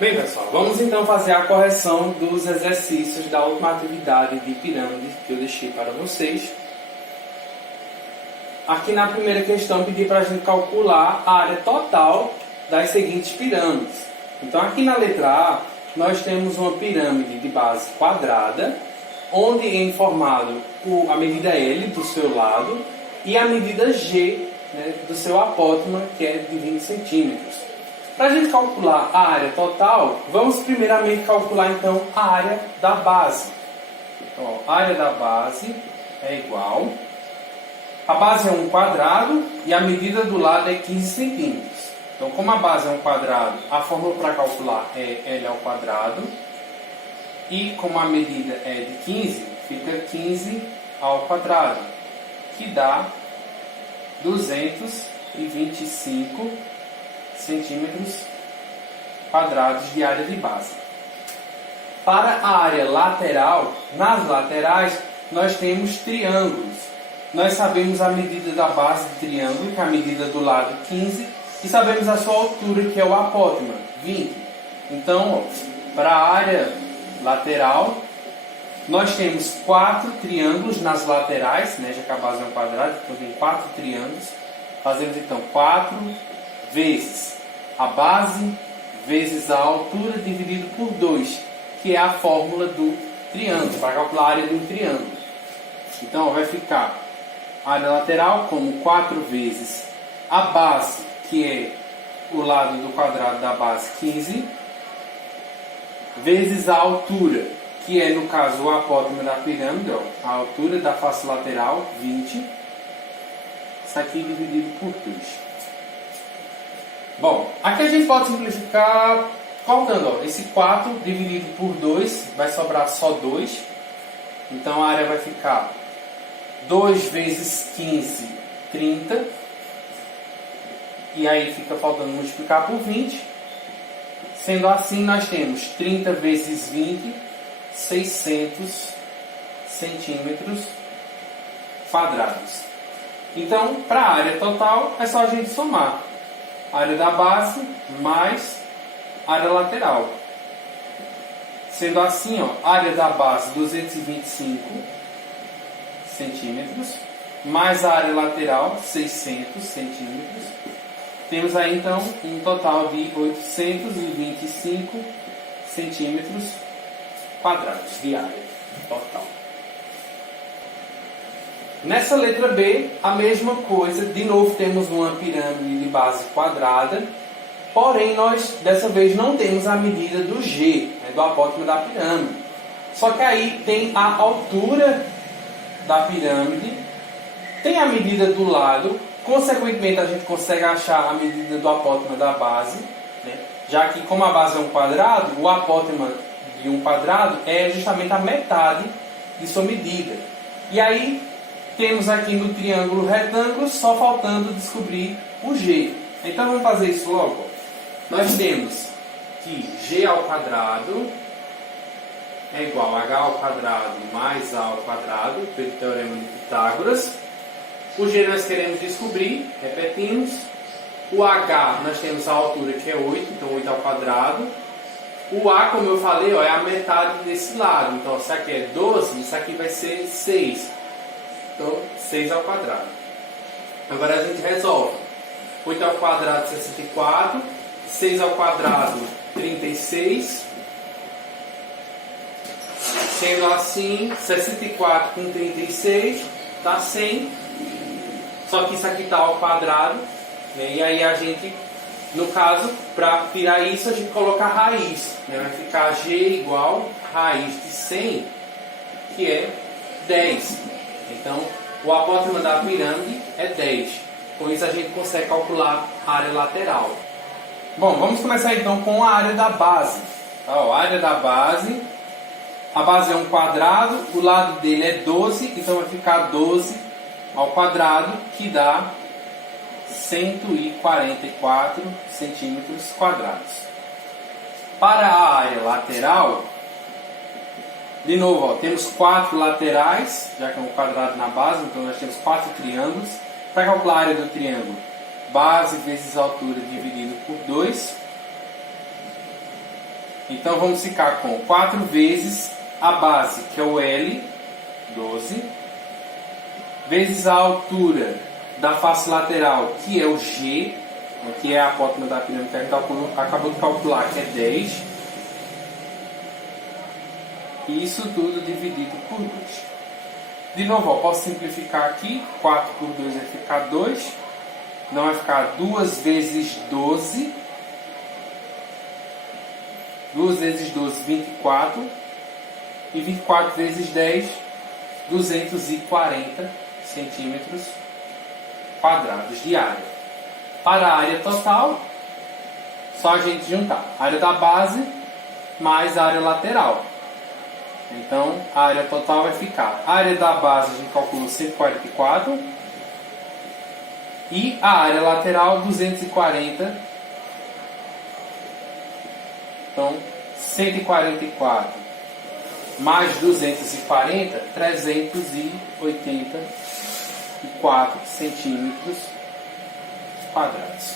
Bem, pessoal, vamos então fazer a correção dos exercícios da última atividade de pirâmide que eu deixei para vocês. Aqui na primeira questão pedi para a gente calcular a área total das seguintes pirâmides. Então aqui na letra A nós temos uma pirâmide de base quadrada, onde é informado a medida L do seu lado e a medida G, né, do seu apótema, que é de 20 centímetros. Para a gente calcular a área total, vamos primeiramente calcular então a área da base. Então, a área da base é igual. A base é um quadrado e a medida do lado é 15 centímetros. Então, como a base é um quadrado, a fórmula para calcular é L ao quadrado. E como a medida é de 15, fica 15 ao quadrado, que dá 225 centímetros quadrados de área de base. Para a área lateral, nas laterais, nós temos triângulos. Nós sabemos a medida da base do triângulo, que é a medida do lado 15, e sabemos a sua altura, que é o apótema, 20. Então, para a área lateral, nós temos 4 triângulos nas laterais, né, já que a base é um quadrado, então tem 4 triângulos. Fazemos então 4 vezes a base vezes a altura dividido por 2, que é a fórmula do triângulo, para calcular a área de um triângulo. Então vai ficar a área lateral como 4 vezes a base, que é o lado do quadrado da base 15, vezes a altura, que é no caso o apótema da pirâmide, ó, a altura da face lateral, 20. Isso aqui dividido por 2. Bom, aqui a gente pode simplificar colocando, ó, esse 4 dividido por 2, vai sobrar só 2. Então a área vai ficar 2 vezes 15, 30. E aí fica faltando multiplicar por 20. Sendo assim, nós temos 30 vezes 20, 600 centímetros quadrados. Então, para a área total, é só a gente somar a área da base mais a área lateral. Sendo assim, ó, a área da base 225 centímetros, mais a área lateral 600 centímetros. Temos aí então um total de 825 centímetros quadrados de área total. Nessa letra B, a mesma coisa, de novo temos uma pirâmide de base quadrada, porém nós dessa vez não temos a medida do G, né, do apótema da pirâmide. Só que aí tem a altura da pirâmide, tem a medida do lado, consequentemente a gente consegue achar a medida do apótema da base, né, já que como a base é um quadrado, o apótema de um quadrado é justamente a metade de sua medida. E aí temos aqui no triângulo retângulo, só faltando descobrir o G. Então vamos fazer isso logo. Nós temos que G ao quadrado é igual a H ao quadrado mais A ao quadrado, pelo teorema de Pitágoras. O G nós queremos descobrir, repetimos. O H nós temos a altura que é 8, então 8 ao quadrado. O A, como eu falei, ó, é a metade desse lado. Então isso aqui é 12, isso aqui vai ser 6. Então, 6 ao quadrado. Agora a gente resolve. 8 ao quadrado, 64. 6 ao quadrado, 36. Sendo assim, 64 com 36 dá 100. Só que isso aqui está ao quadrado. Né? E aí a gente, no caso, para tirar isso, a gente coloca a raiz. Né? Vai ficar G igual raiz de 100, que é 10. Então, o apótema da pirâmide é 10. Com isso, a gente consegue calcular a área lateral. Bom, vamos começar então com a área da base. Ó, a área da base, a base é um quadrado, o lado dele é 12, então vai ficar 12 ao quadrado, que dá 144 centímetros quadrados. Para a área lateral, de novo, ó, temos 4 laterais, já que é um quadrado na base, então nós temos 4 triângulos. Para calcular a área do triângulo, base vezes altura dividido por 2. Então vamos ficar com 4 vezes a base, que é o L, 12, vezes a altura da face lateral, que é o G, que é a apótema da pirâmide que a gente acabou de calcular, que é 10. E isso tudo dividido por 2. De novo, posso simplificar aqui. 4 por 2 vai ficar 2. Então vai ficar 2 vezes 12. 2 vezes 12, 24. E 24 vezes 10, 240 centímetros quadrados de área. Para a área total, só a gente juntar a área da base mais a área lateral. Então, a área total vai ficar, a área da base a gente calculou 144 e a área lateral 240. Então, 144 mais 240, 384 centímetros quadrados.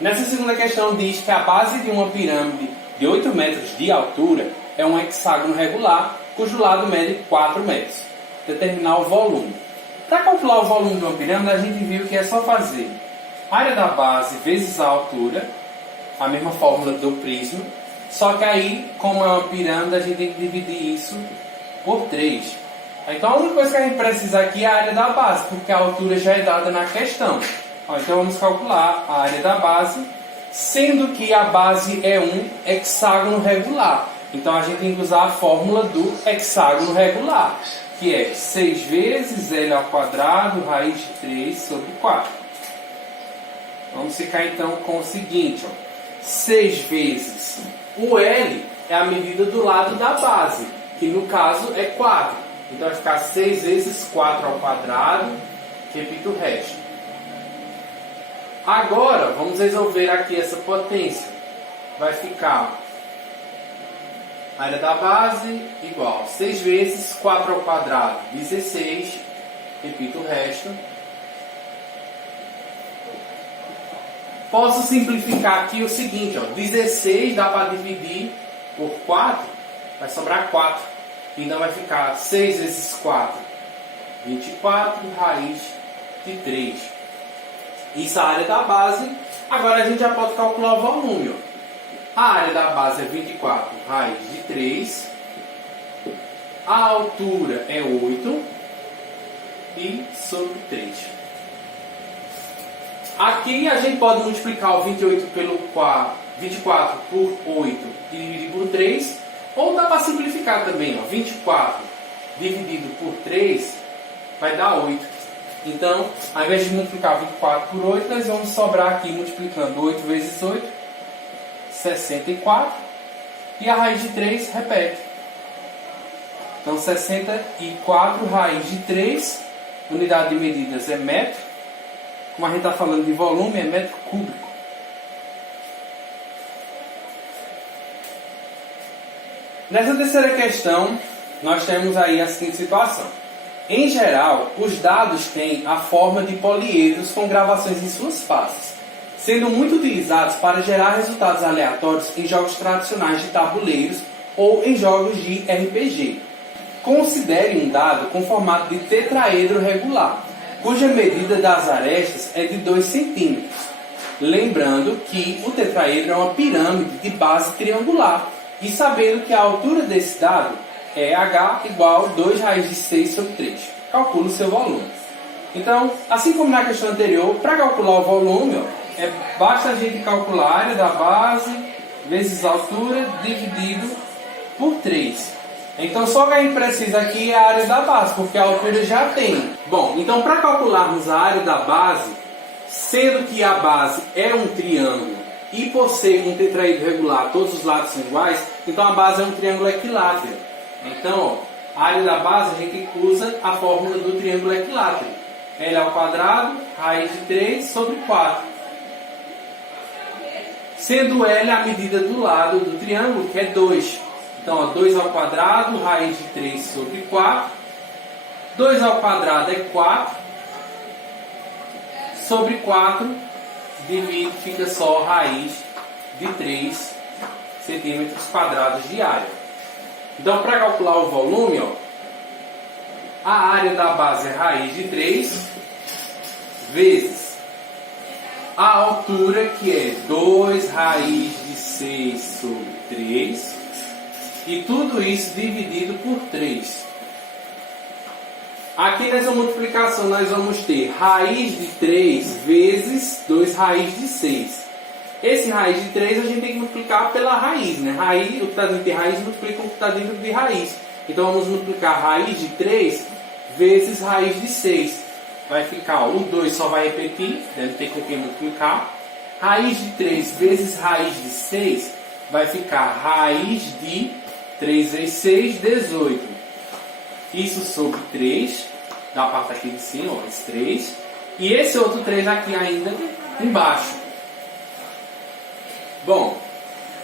Nessa segunda questão diz que a base de uma pirâmide de 8 metros de altura é um hexágono regular, cujo lado mede 4 metros. Determinar o volume. Para calcular o volume de uma pirâmide, a gente viu que é só fazer a área da base vezes a altura, a mesma fórmula do prisma, só que aí, como é uma pirâmide, a gente tem que dividir isso por 3. Então a única coisa que a gente precisa aqui é a área da base, porque a altura já é dada na questão. Então vamos calcular a área da base, sendo que a base é um hexágono regular. Então a gente tem que usar a fórmula do hexágono regular, que é 6 vezes L ao quadrado, raiz de 3 sobre 4. Vamos ficar então com o seguinte, 6 vezes o L é a medida do lado da base, que no caso é 4. Então vai ficar 6 vezes 4 ao quadrado, repito o resto. Agora, vamos resolver aqui essa potência. Vai ficar a área da base igual 6 vezes 4 ao quadrado, 16. Repito o resto. Posso simplificar aqui o seguinte, 16 dá para dividir por 4, vai sobrar 4. Então vai ficar 6 vezes 4, 24, raiz de 3. Isso é a área da base. Agora a gente já pode calcular o volume. A área da base é 24, raiz de 3. A altura é 8 e sobre 3. Aqui a gente pode multiplicar o 28 pelo 24 por 8 e dividir por 3. Ou dá para simplificar também. 24 dividido por 3 vai dar 8. Então, ao invés de multiplicar 24 por 8, nós vamos sobrar aqui multiplicando 8 vezes 8, 64. E a raiz de 3 repete. Então, 64 raiz de 3, unidade de medidas é metro. Como a gente está falando de volume, é metro cúbico. Nessa terceira questão, nós temos aí a seguinte situação. Em geral, os dados têm a forma de poliedros com gravações em suas faces, sendo muito utilizados para gerar resultados aleatórios em jogos tradicionais de tabuleiros ou em jogos de RPG. Considere um dado com formato de tetraedro regular, cuja medida das arestas é de 2 centímetros. Lembrando que o tetraedro é uma pirâmide de base triangular, e sabendo que a altura desse dado é h igual a 2 raiz de 6 sobre 3. Calcule o seu volume. Então, assim como na questão anterior, para calcular o volume, basta a gente calcular a área da base vezes a altura dividido por 3. Então, só que a gente precisa aqui é a área da base, porque a altura já tem. Bom, então para calcularmos a área da base, sendo que a base é um triângulo e por ser um tetraedro regular, todos os lados são iguais, então a base é um triângulo equilátero. Então, a área da base a gente usa a fórmula do triângulo equilátero. L ao quadrado, raiz de 3 sobre 4. Sendo L a medida do lado do triângulo, que é 2. Então, 2 ao quadrado, raiz de 3 sobre 4. 2 ao quadrado é 4. Sobre 4, divide, fica só raiz de 3 centímetros quadrados de área. Então, para calcular o volume, ó, a área da base é raiz de 3 vezes a altura, que é 2 raiz de 6 sobre 3, e tudo isso dividido por 3. Aqui nessa multiplicação nós vamos ter raiz de 3 vezes 2 raiz de 6. Esse raiz de 3 a gente tem que multiplicar pela raiz, né? Raiz, o que está dentro de raiz multiplica com o que está dentro de raiz. Então vamos multiplicar raiz de 3 vezes raiz de 6. Vai ficar, o 2 só vai repetir, deve ter com quem multiplicar. Raiz de 3 vezes raiz de 6 vai ficar raiz de 3 vezes 6, 18. Isso sobre 3, da parte aqui de cima, ó, esse 3. E esse outro 3 aqui ainda embaixo. Bom,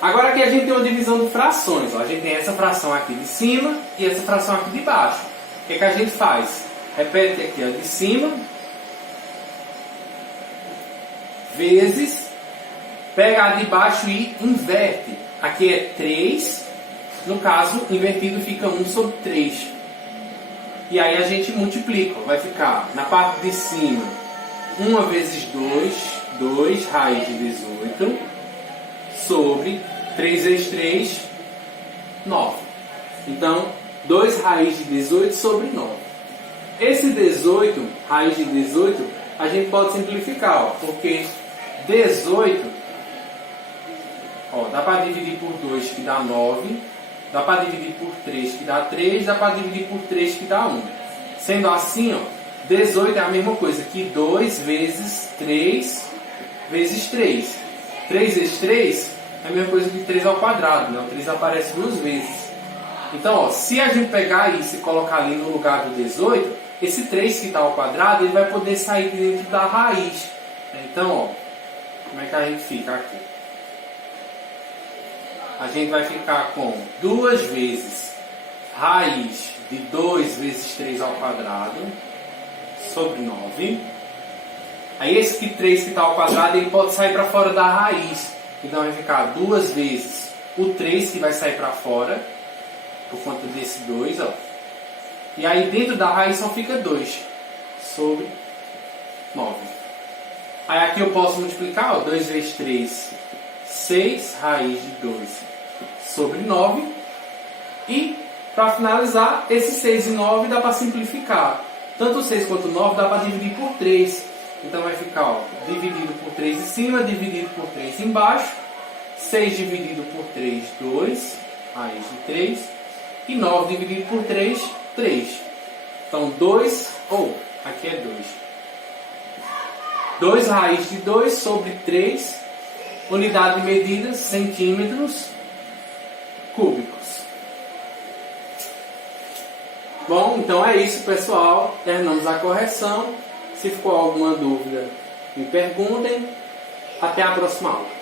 agora aqui a gente tem uma divisão de frações. Ó. A gente tem essa fração aqui de cima e essa fração aqui de baixo. O que, que a gente faz? Repete aqui, ó, de cima, vezes, pega a de baixo e inverte. Aqui é 3, no caso, invertido fica 1 sobre 3. E aí a gente multiplica, vai ficar na parte de cima, 1 vezes 2, 2 raiz de 18, sobre 3 vezes 3, 9. Então, 2 raiz de 18 sobre 9. Esse 18, raiz de 18, a gente pode simplificar, ó, porque 18, ó, dá para dividir por 2 que dá 9, dá para dividir por 3 que dá 3, dá para dividir por 3 que dá 1. Sendo assim, ó, 18 é a mesma coisa que 2 vezes 3 vezes 3. 3 vezes 3 é a mesma coisa que 3 ao quadrado, né? O 3 aparece 2 vezes. Então, ó, se a gente pegar isso e colocar ali no lugar do 18, esse 3 que está ao quadrado, ele vai poder sair de dentro da raiz. Então, ó, como é que a gente fica aqui? A gente vai ficar com 2 vezes raiz de 2 vezes 3 ao quadrado sobre 9. Aí esse 3 que está ao quadrado, ele pode sair para fora da raiz. Então vai ficar 2 vezes o 3 que vai sair para fora, por conta desse 2, ó. E aí dentro da raiz só fica 2 sobre 9. Aí aqui eu posso multiplicar, ó, 2 vezes 3, 6 raiz de 2 sobre 9. E para finalizar, esse 6 e 9 dá para simplificar. Tanto o 6 quanto o 9 dá para dividir por 3. Então vai ficar, ó, dividido por 3 em cima, dividido por 3 embaixo. 6 dividido por 3, 2 raiz de 3. E 9 dividido por 3, 3. Então 2, ou aqui é 2. 2 raiz de 2 sobre 3, unidade de medida, centímetros cúbicos. Bom, então é isso, pessoal. Terminamos a correção. Se ficou alguma dúvida, me perguntem. Até a próxima aula.